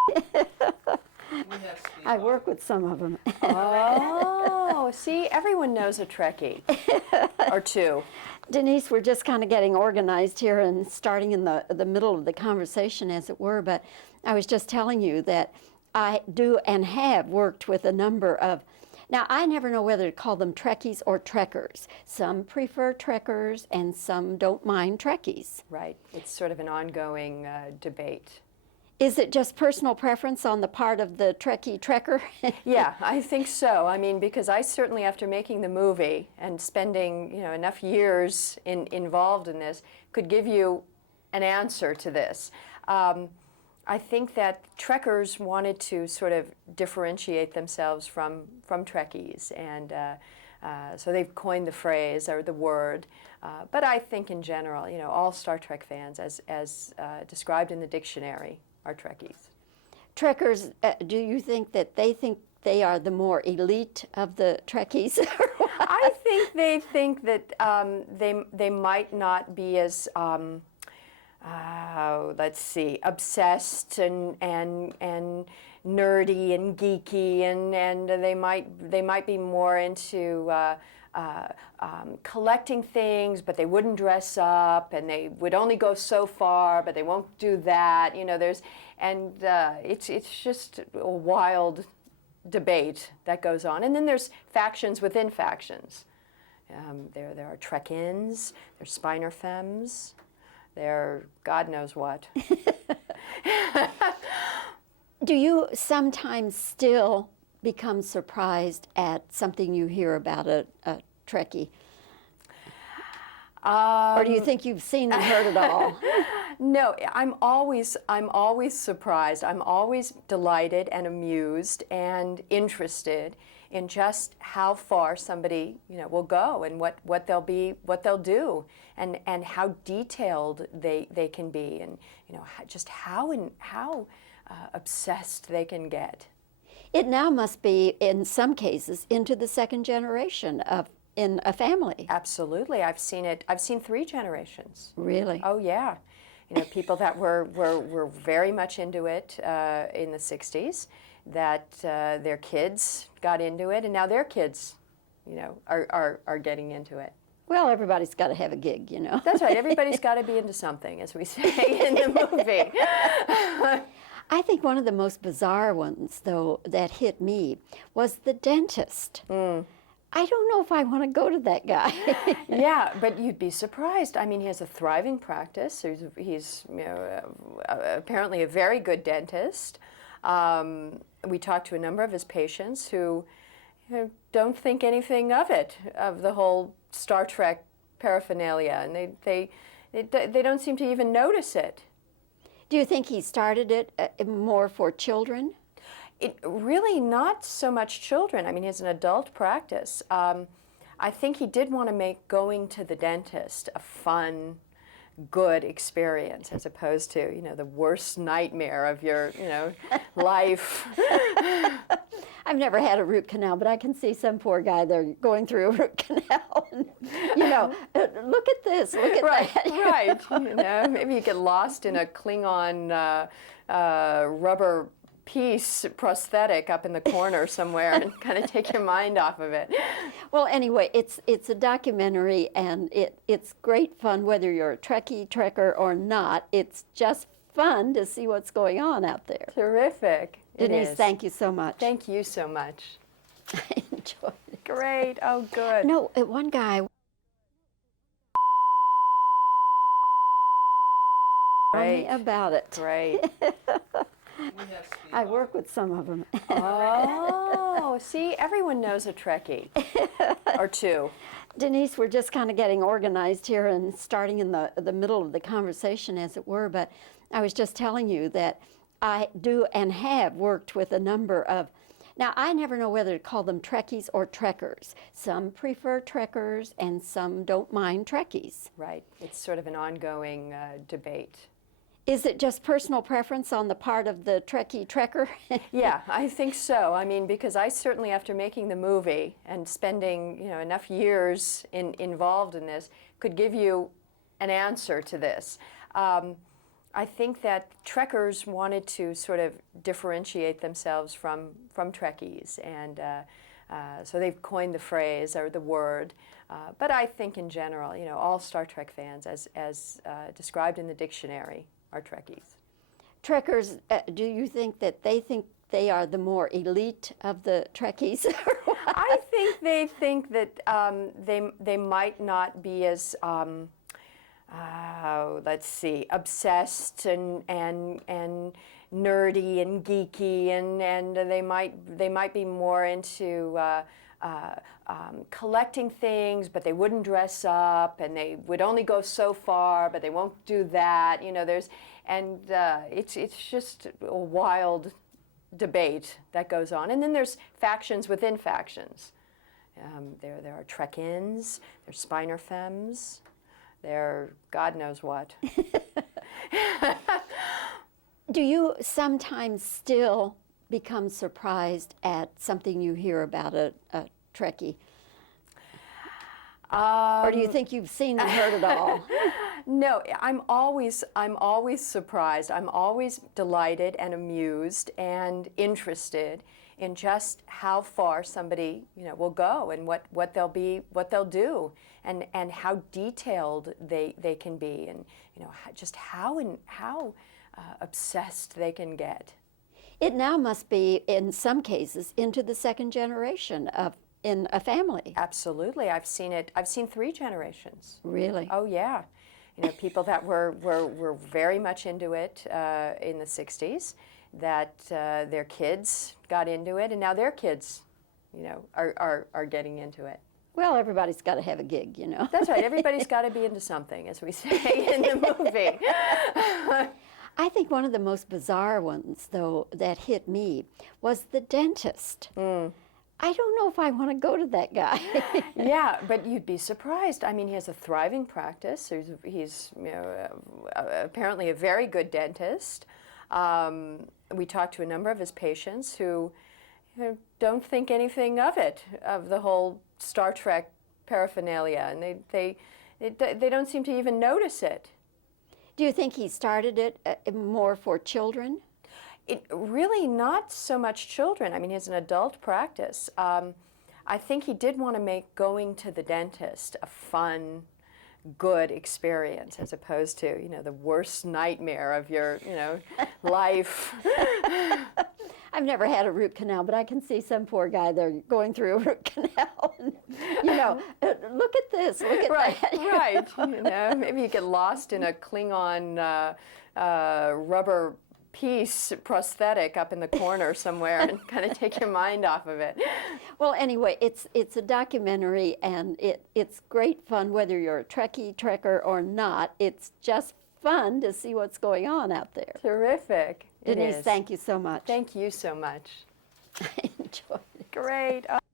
I work with some of them. Oh, see, everyone knows a Trekkie or two. Denise, we're just kind of getting organized here and starting in the middle of the conversation, as it were, but I was just telling you that I do and have worked with a number of, now I never know whether to call them Trekkies or Trekkers. Some prefer Trekkers and some don't mind Trekkies. Right, it's sort of an ongoing debate. Is it just personal preference on the part of the Trekkie Trekker? Yeah, I think so. I mean, because I certainly, after making the movie and spending, enough years involved in this, could give you an answer to this. I think that Trekkers wanted to sort of differentiate themselves from Trekkies, and so they've coined the phrase or the word. But I think in general, all Star Trek fans, as described in the dictionary, are Trekkies. Trekkers, do you think they are the more elite of the Trekkies? I think they think that they might not be as let's see, obsessed and nerdy and geeky, and they might be more into collecting things, but they wouldn't dress up, and they would only go so far, but they won't do that. It's just a wild debate that goes on, and then there's factions within factions. There are Trek-ins, there's Spiner Femmes, they're God knows what. Do you sometimes still become surprised at something you hear about a Trekkie? Or do you think you've seen and heard it all? No, I'm always surprised. I'm always delighted and amused and interested in just how far somebody will go, and what they'll do, and how detailed they can be, and just how obsessed they can get. It now must be, in some cases, into the second generation in a family. Absolutely, I've seen it. I've seen 3 generations. Really? Oh yeah, people that were very much into it in the '60s, that their kids got into it, and now their kids, are getting into it. Well, everybody's got to have a gig, That's right. Everybody's got to be into something, as we say in the movie. I think one of the most bizarre ones, though, that hit me was the dentist. I don't know if I want to go to that guy. Yeah, but you'd be surprised. I mean, he has a thriving practice. He's apparently a very good dentist. We talked to a number of his patients who don't think anything of it, of the whole Star Trek paraphernalia, and they don't seem to even notice it. Do you think he started it more for children? It really not so much children. I mean, he has an adult practice. I think he did want to make going to the dentist a fun, good experience, as opposed to, the worst nightmare of your, life. I've never had a root canal, but I can see some poor guy there going through a root canal. And, look at this, look at that. Right. Maybe you get lost in a Klingon rubber piece prosthetic up in the corner somewhere and kind of take your mind off of it. Well, anyway, it's a documentary, and it's great fun whether you're a Trekkie, Trekker, or not. It's just fun to see what's going on out there. Terrific. Denise, thank you so much. Thank you so much. I enjoyed it. Great. Oh, good. No, one guy. Tell me about it. Great. I work with some of them. Oh, see, everyone knows a Trekkie or two. Denise, we're just kind of getting organized here and starting in the middle of the conversation, as it were, but I was just telling you that I do and have worked with a number of, now I never know whether to call them Trekkies or Trekkers. Some prefer Trekkers and some don't mind Trekkies. Right, it's sort of an ongoing debate. Is it just personal preference on the part of the Trekkie Trekker? Yeah, I think so. I mean, because I certainly, after making the movie and spending enough years involved in this, could give you an answer to this. I think that Trekkers wanted to sort of differentiate themselves from Trekkies, and so they've coined the phrase or the word. But I think in general, you know, all Star Trek fans, as described in the dictionary, are Trekkies. Trekkers, do you think that they are the more elite of the Trekkies? I think they think that they might not be as let's see, obsessed and nerdy and geeky, and they might be more into collecting things, but they wouldn't dress up, and they would only go so far, but they won't do that. You know, it's just a wild debate that goes on, and then there's factions within factions. There are Trek-ins, there's Spiner Femmes. They're God knows what. Do you sometimes still become surprised at something you hear about a Trekkie? Or do you think you've seen and heard it all? No, I'm always surprised. I'm always delighted and amused and interested in just how far somebody, you know, will go, and what they'll do, and how detailed they can be, and you know, just how obsessed they can get. It now must be, in some cases, into the second generation in a family. Absolutely, I've seen it. I've seen 3 generations. Really? Oh yeah, you know, people that were very much into it in the '60s, that their kids got into it, and now their kids, you know, are getting into it. Well, everybody's got to have a gig, you know. That's right. Everybody's got to be into something, as we say in the movie. I think one of the most bizarre ones, though, that hit me was the dentist. I don't know if I want to go to that guy. Yeah, but you'd be surprised. I mean, he has a thriving practice. He's you know, apparently a very good dentist. We talked to a number of his patients who don't think anything of it, of the whole Star Trek paraphernalia, and they don't seem to even notice it. Do you think he started it more for children? It really not so much children. I mean, he has an adult practice. I think he did want to make going to the dentist a fun, good experience, as opposed to, you know, the worst nightmare of your, you know, life. I've never had a root canal, but I can see some poor guy there going through a root canal. And, you know, look at this, look at that. Right. You know, maybe you get lost in a Klingon rubber piece prosthetic up in the corner somewhere and kind of take your mind off of it. Well, anyway, it's a documentary, and it's great fun whether you're a Trekkie, Trekker, or not. It's just fun to see what's going on out there. Terrific. Denise, thank you so much. Thank you so much. I enjoyed it. Great.